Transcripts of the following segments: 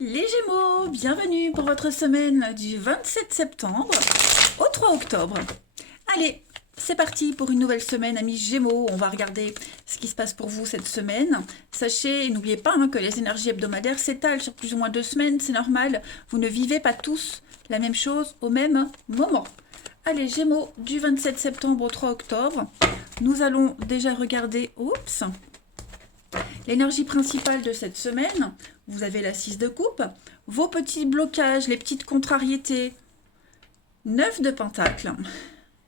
Les Gémeaux, bienvenue pour votre semaine du 27 septembre au 3 octobre. Allez, c'est parti pour une nouvelle semaine, amis Gémeaux. On va regarder ce qui se passe pour vous cette semaine. Sachez, et n'oubliez pas que les énergies hebdomadaires s'étalent sur plus ou moins 2 semaines, c'est normal. Vous ne vivez pas tous la même chose au même moment. Allez, Gémeaux, du 27 septembre au 3 octobre, nous allons déjà regarder... Oups. L'énergie principale de cette semaine, vous avez la 6 de coupe, vos petits blocages, les petites contrariétés, 9 de pentacle,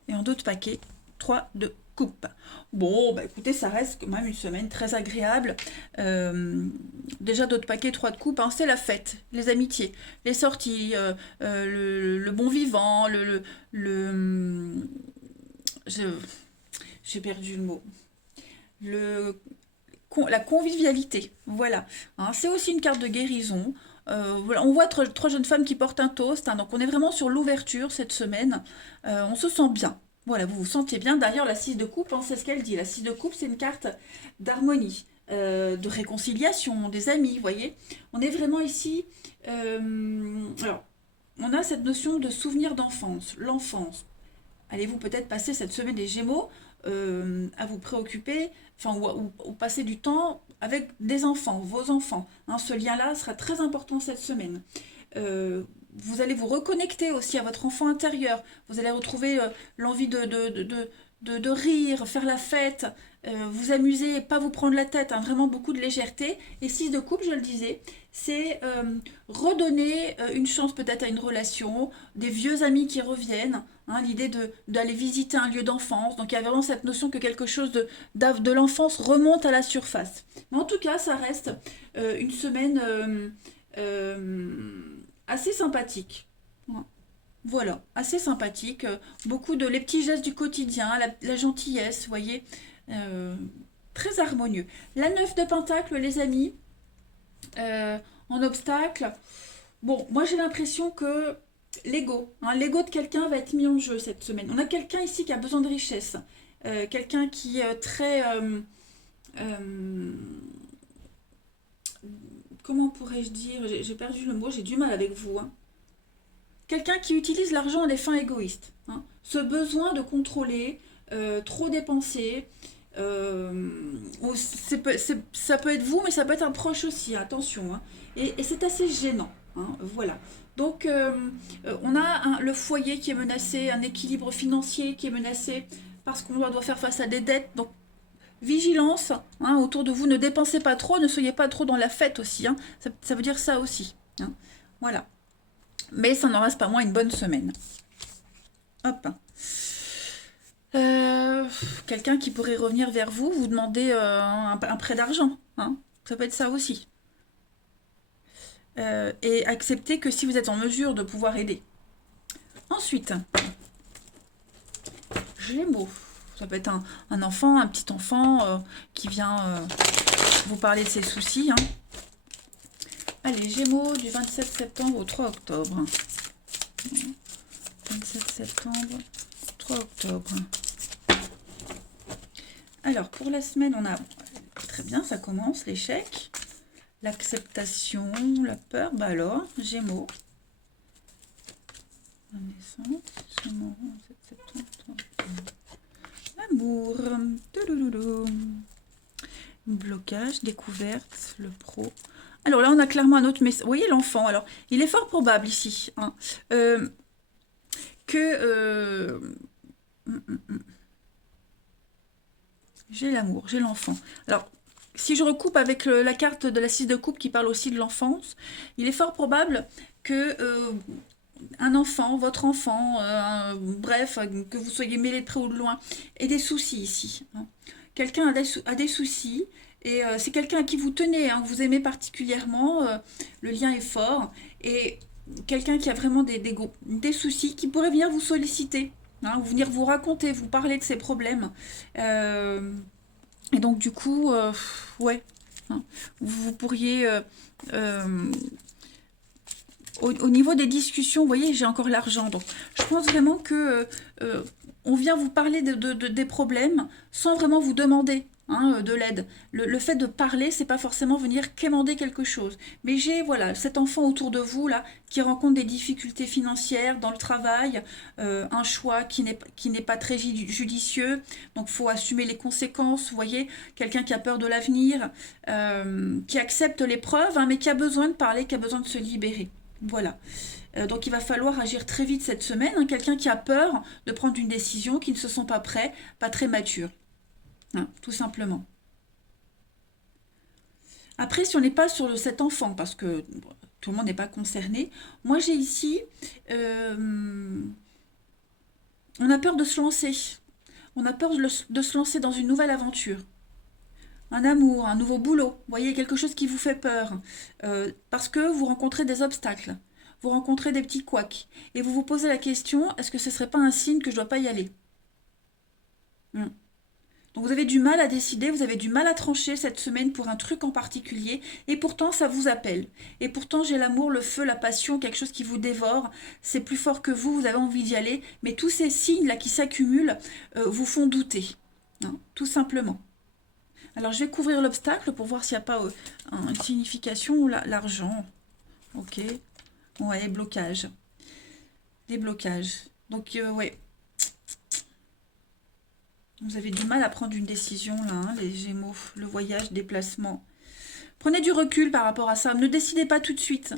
et en d'autres paquets, 3 de coupe. Bon, bah écoutez, ça reste quand même une semaine très agréable. Déjà, d'autres paquets, 3 de coupe, c'est la fête, les amitiés, les sorties, le bon vivant, j'ai perdu le mot. La convivialité, voilà. C'est aussi une carte de guérison. Voilà, on voit trois jeunes femmes qui portent un toast, donc on est vraiment sur l'ouverture cette semaine. On se sent bien. Voilà, vous vous sentez bien. D'ailleurs, la 6 de coupe, c'est ce qu'elle dit. La 6 de coupe, c'est une carte d'harmonie, de réconciliation, des amis, vous voyez. On est vraiment ici... alors, on a cette notion de souvenir d'enfance, l'enfance. Allez-vous peut-être passer cette semaine des Gémeaux à vous préoccuper, ou passer du temps avec des enfants, vos enfants. Ce lien-là sera très important cette semaine. Vous allez vous reconnecter aussi à votre enfant intérieur. Vous allez retrouver l'envie de rire, faire la fête, vous amuser, pas vous prendre la tête, vraiment beaucoup de légèreté. Et 6 de coupe, je le disais, c'est redonner une chance peut-être à une relation, des vieux amis qui reviennent, l'idée d'aller visiter un lieu d'enfance. Donc il y a vraiment cette notion que quelque chose de l'enfance remonte à la surface. Mais en tout cas, ça reste une semaine assez sympathique. Voilà, assez sympathique. Beaucoup de les petits gestes du quotidien, la gentillesse, vous voyez, très harmonieux. La 9 de pentacle, les amis, en obstacle. Bon, moi j'ai l'impression que l'ego de quelqu'un va être mis en jeu cette semaine. On a quelqu'un ici qui a besoin de richesse, quelqu'un qui est très... comment pourrais-je dire? J'ai perdu le mot, j'ai du mal avec vous. Quelqu'un qui utilise l'argent à des fins égoïstes. Ce besoin de contrôler, trop dépenser. Ça peut être vous, mais ça peut être un proche aussi, attention. Et c'est assez gênant. Voilà. Donc, on a le foyer qui est menacé, un équilibre financier qui est menacé parce qu'on doit faire face à des dettes. Donc, vigilance autour de vous. Ne dépensez pas trop, ne soyez pas trop dans la fête aussi. Ça veut dire ça aussi. Voilà. Mais ça n'en reste pas moins une bonne semaine. Hop. Quelqu'un qui pourrait revenir vers vous, vous demander un prêt d'argent. Ça peut être ça aussi. Et accepter que si vous êtes en mesure de pouvoir aider. Ensuite, Gémeaux. Ça peut être un enfant, un petit enfant qui vient vous parler de ses soucis. Allez, Gémeaux du 27 septembre au 3 octobre. 27 septembre, 3 octobre. Alors, pour la semaine, on a... Très bien, ça commence, l'échec, l'acceptation, la peur. Bah alors, Gémeaux. La naissance, Gémeaux, 27 septembre, 3 octobre. L'amour. Blocage, découverte, le pro. Alors là, on a clairement un autre message. Vous voyez l'enfant. Alors, il est fort probable ici que j'ai l'amour, j'ai l'enfant. Alors, si je recoupe avec la carte de la 6 de coupe qui parle aussi de l'enfance, il est fort probable que un enfant, votre enfant, bref, que vous soyez mêlé de près ou de loin, ait des soucis ici. Quelqu'un a des soucis. Et c'est quelqu'un à qui vous tenez, que vous aimez particulièrement, le lien est fort, et quelqu'un qui a vraiment des soucis, qui pourrait venir vous solliciter, venir vous raconter, vous parler de ses problèmes. Et donc du coup, ouais, vous pourriez... au niveau des discussions, vous voyez, j'ai encore l'argent, donc je pense vraiment que on vient vous parler des problèmes sans vraiment vous demander. hein, de l'aide. Le fait de parler, c'est pas forcément venir quémander quelque chose. Mais j'ai, voilà, cet enfant autour de vous, là, qui rencontre des difficultés financières dans le travail, un choix qui n'est pas très judicieux, donc faut assumer les conséquences, vous voyez, quelqu'un qui a peur de l'avenir, qui accepte l'épreuve, hein, mais qui a besoin de parler, qui a besoin de se libérer. Voilà. Donc il va falloir agir très vite cette semaine, hein, quelqu'un qui a peur de prendre une décision, qui ne se sent pas prêt, pas très mature, hein, tout simplement. Après, si on n'est pas sur cet enfant, parce que bon, tout le monde n'est pas concerné, moi j'ai ici, euh, on a peur de se lancer. On a peur de se lancer dans une nouvelle aventure. Un amour, un nouveau boulot, vous voyez, quelque chose qui vous fait peur, parce que vous rencontrez des obstacles, vous rencontrez des petits couacs, et vous vous posez la question, est-ce que ce ne serait pas un signe que je ne dois pas y aller? Hmm. Donc vous avez du mal à décider, vous avez du mal à trancher cette semaine pour un truc en particulier, et pourtant ça vous appelle. Et pourtant j'ai l'amour, le feu, la passion, quelque chose qui vous dévore, c'est plus fort que vous avez envie d'y aller, mais tous ces signes-là qui s'accumulent vous font douter, hein, tout simplement. Alors, je vais couvrir l'obstacle pour voir s'il n'y a pas une signification ou l'argent. Ok. Ouais, blocage. Les blocages. Donc, ouais, vous avez du mal à prendre une décision, là, hein, les Gémeaux. Le voyage, déplacement. Prenez du recul par rapport à ça. Ne décidez pas tout de suite,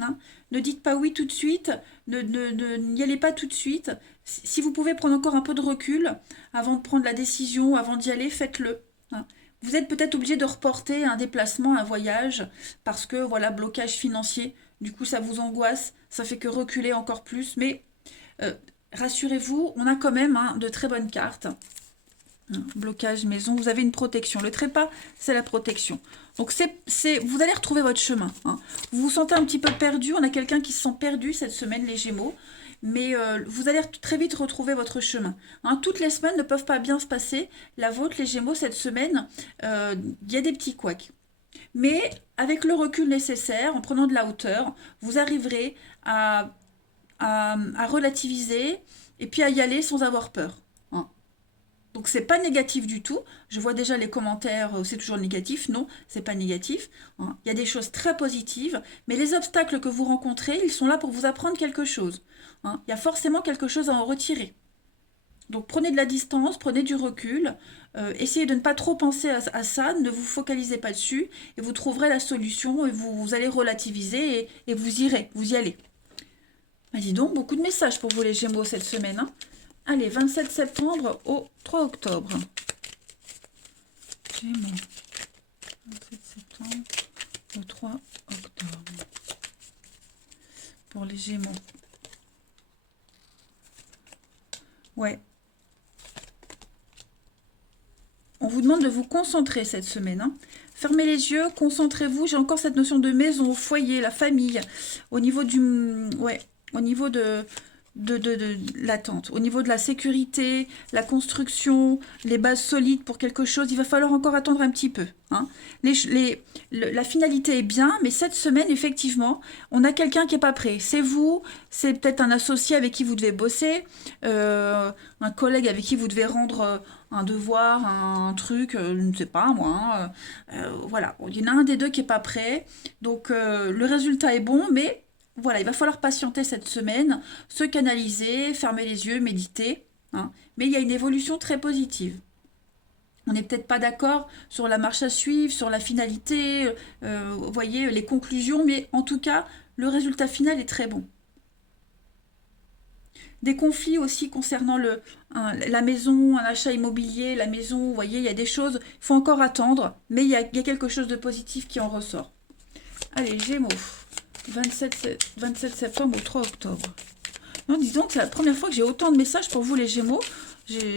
hein. Ne dites pas oui tout de suite. N'y allez pas tout de suite. Si vous pouvez prendre encore un peu de recul avant de prendre la décision, avant d'y aller, faites-le, hein. Vous êtes peut-être obligé de reporter un déplacement, un voyage, parce que, voilà, blocage financier. Du coup, ça vous angoisse, ça fait que reculer encore plus. Mais euh, rassurez-vous, on a quand même, hein, de très bonnes cartes. Blocage maison, vous avez une protection. Le trépas, c'est la protection. Donc, vous allez retrouver votre chemin, hein. Vous vous sentez un petit peu perdu. On a quelqu'un qui se sent perdu cette semaine, les Gémeaux. Mais vous allez très vite retrouver votre chemin, hein. Toutes les semaines ne peuvent pas bien se passer. La vôtre, les Gémeaux, cette semaine, il y a des petits couacs. Mais avec le recul nécessaire, en prenant de la hauteur, vous arriverez à relativiser et puis à y aller sans avoir peur, hein. Donc c'est pas négatif du tout. Je vois déjà les commentaires, c'est toujours négatif. Non, c'est pas négatif, hein. Il y a des choses très positives, mais les obstacles que vous rencontrez, ils sont là pour vous apprendre quelque chose, hein. Il y a forcément quelque chose à en retirer. Donc prenez de la distance, prenez du recul, essayez de ne pas trop penser à ça, ne vous focalisez pas dessus, et vous trouverez la solution, et vous allez relativiser, et vous y allez. Ah, dis donc, beaucoup de messages pour vous les Gémeaux cette semaine, hein. Allez, 27 septembre au 3 octobre. Gémeaux. 27 septembre au 3 octobre. Pour les Gémeaux. Ouais. On vous demande de vous concentrer cette semaine, hein. Fermez les yeux, concentrez-vous. J'ai encore cette notion de maison, foyer, la famille. Au niveau ouais, au niveau de l'attente, au niveau de la sécurité, la construction, les bases solides pour quelque chose, il va falloir encore attendre un petit peu, hein. La finalité est bien, mais cette semaine, effectivement, on a quelqu'un qui n'est pas prêt. C'est vous, c'est peut-être un associé avec qui vous devez bosser, un collègue avec qui vous devez rendre un devoir, un truc, je ne sais pas moi, hein, voilà, il y en a un des deux qui n'est pas prêt, donc le résultat est bon, mais voilà, il va falloir patienter cette semaine, se canaliser, fermer les yeux, méditer, hein. Mais il y a une évolution très positive. On n'est peut-être pas d'accord sur la marche à suivre, sur la finalité, vous voyez, les conclusions, mais en tout cas, le résultat final est très bon. Des conflits aussi concernant la maison, un achat immobilier, la maison, vous voyez, il y a des choses, il faut encore attendre, mais il y a quelque chose de positif qui en ressort. Allez, Gémeaux. 27 septembre au 3 octobre. Non, disons que c'est la première fois que j'ai autant de messages pour vous les Gémeaux. J'ai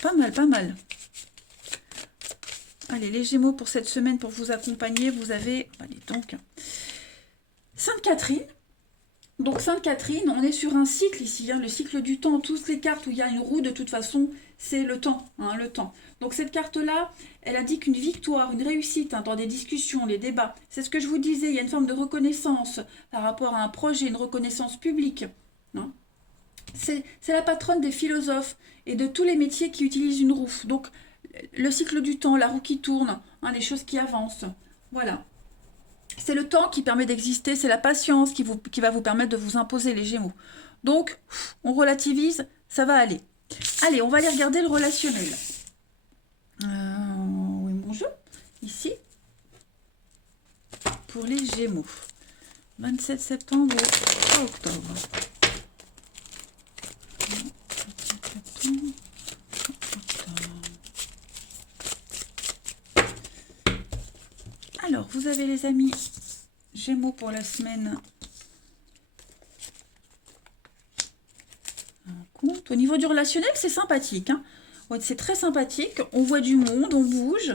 pas mal, pas mal. Allez, les Gémeaux pour cette semaine, pour vous accompagner, vous avez, allez donc, Sainte Catherine. Donc Sainte Catherine, on est sur un cycle ici, hein, le cycle du temps. Toutes les cartes où il y a une roue, de toute façon, c'est le temps, hein, le temps. Donc cette carte-là, elle indique une victoire, une réussite, hein, dans des discussions, les débats. C'est ce que je vous disais, il y a une forme de reconnaissance par rapport à un projet, une reconnaissance publique, hein. C'est la patronne des philosophes et de tous les métiers qui utilisent une roue. Donc le cycle du temps, la roue qui tourne, hein, les choses qui avancent. Voilà. C'est le temps qui permet d'exister, c'est la patience qui va vous permettre de vous imposer les Gémeaux. Donc, on relativise, ça va aller. Allez, on va aller regarder le relationnel. Où est mon jeu? Ici. Pour les Gémeaux. 27 septembre au 3 octobre. 27 septembre, 3 octobre. Alors, vous avez les amis Gémeaux pour la semaine. Compte. Au niveau du relationnel, c'est sympathique. Hein. Ouais, c'est très sympathique. On voit du monde, on bouge.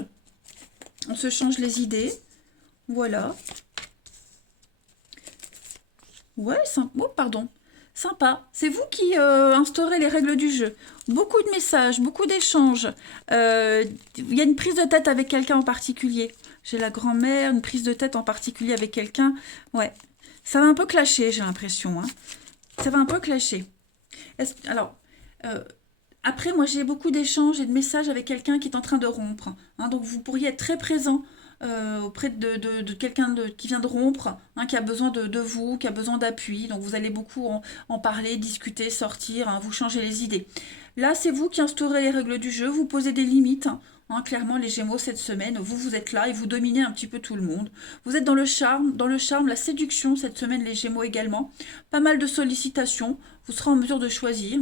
On se change les idées. Voilà. Ouais, oh, pardon. Sympa. C'est vous qui instaurez les règles du jeu. Beaucoup de messages, beaucoup d'échanges. Il y a une prise de tête avec quelqu'un en particulier. J'ai la grand-mère, une prise de tête en particulier avec quelqu'un. Ouais. Ça va un peu clasher, j'ai l'impression. Hein. Ça va un peu clasher. Alors, après, moi, j'ai beaucoup d'échanges et de messages avec quelqu'un qui est en train de rompre. Hein. Donc, vous pourriez être très présent auprès de quelqu'un qui vient de rompre, hein, qui a besoin de vous, qui a besoin d'appui. Donc, vous allez beaucoup en parler, discuter, sortir, hein, vous changer les idées. Là, c'est vous qui instaurez les règles du jeu, vous posez des limites. Hein, clairement, les Gémeaux, cette semaine, vous êtes là et vous dominez un petit peu tout le monde. Vous êtes dans le charme, la séduction, cette semaine, les Gémeaux également. Pas mal de sollicitations, vous serez en mesure de choisir,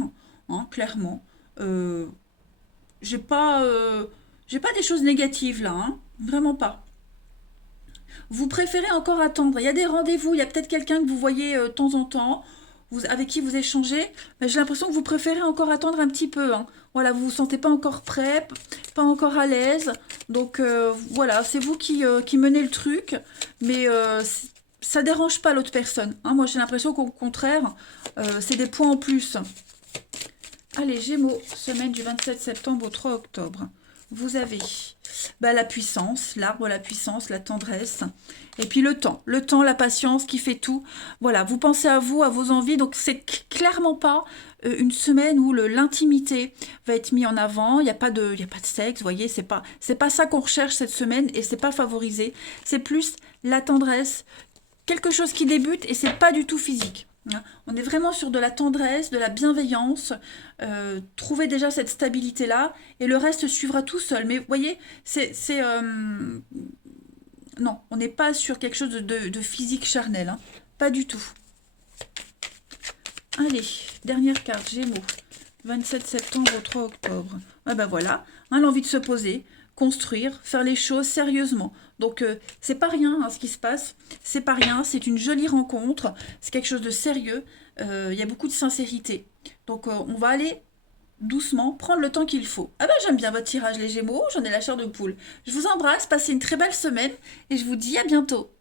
hein, clairement. Euh, j'ai pas des choses négatives là, hein, vraiment pas. Vous préférez encore attendre. Il y a des rendez-vous, il y a peut-être quelqu'un que vous voyez de temps en temps, avec qui vous échangez. Mais j'ai l'impression que vous préférez encore attendre un petit peu. Hein. Voilà, vous vous sentez pas encore prêt, pas encore à l'aise. Donc voilà, c'est vous qui menez le truc, mais ça dérange pas l'autre personne. Hein. Moi, j'ai l'impression qu'au contraire, c'est des points en plus. Allez, Gémeaux, semaine du 27 septembre au 3 octobre. Vous avez la puissance, l'arbre, la puissance, la tendresse, et puis le temps, la patience qui fait tout. Voilà, vous pensez à vous, à vos envies, donc c'est clairement pas une semaine où l'intimité va être mise en avant. Il n'y a pas de sexe, vous voyez, c'est pas ça qu'on recherche cette semaine et c'est pas favorisé. C'est plus la tendresse, quelque chose qui débute et c'est pas du tout physique. Hein. On est vraiment sur de la tendresse, de la bienveillance. Trouvez déjà cette stabilité-là et le reste suivra tout seul. Mais vous voyez, non, on n'est pas sur quelque chose de physique charnel. Hein. Pas du tout. Allez, dernière carte, Gémeaux. 27 septembre au 3 octobre. Ah ben voilà, hein, l'envie de se poser, construire, faire les choses sérieusement. Donc c'est pas rien hein, ce qui se passe, c'est pas rien, c'est une jolie rencontre, c'est quelque chose de sérieux, il y a beaucoup de sincérité. Donc on va aller doucement, prendre le temps qu'il faut. Ah ben j'aime bien votre tirage les Gémeaux, j'en ai la chair de poule. Je vous embrasse, passez une très belle semaine et je vous dis à bientôt.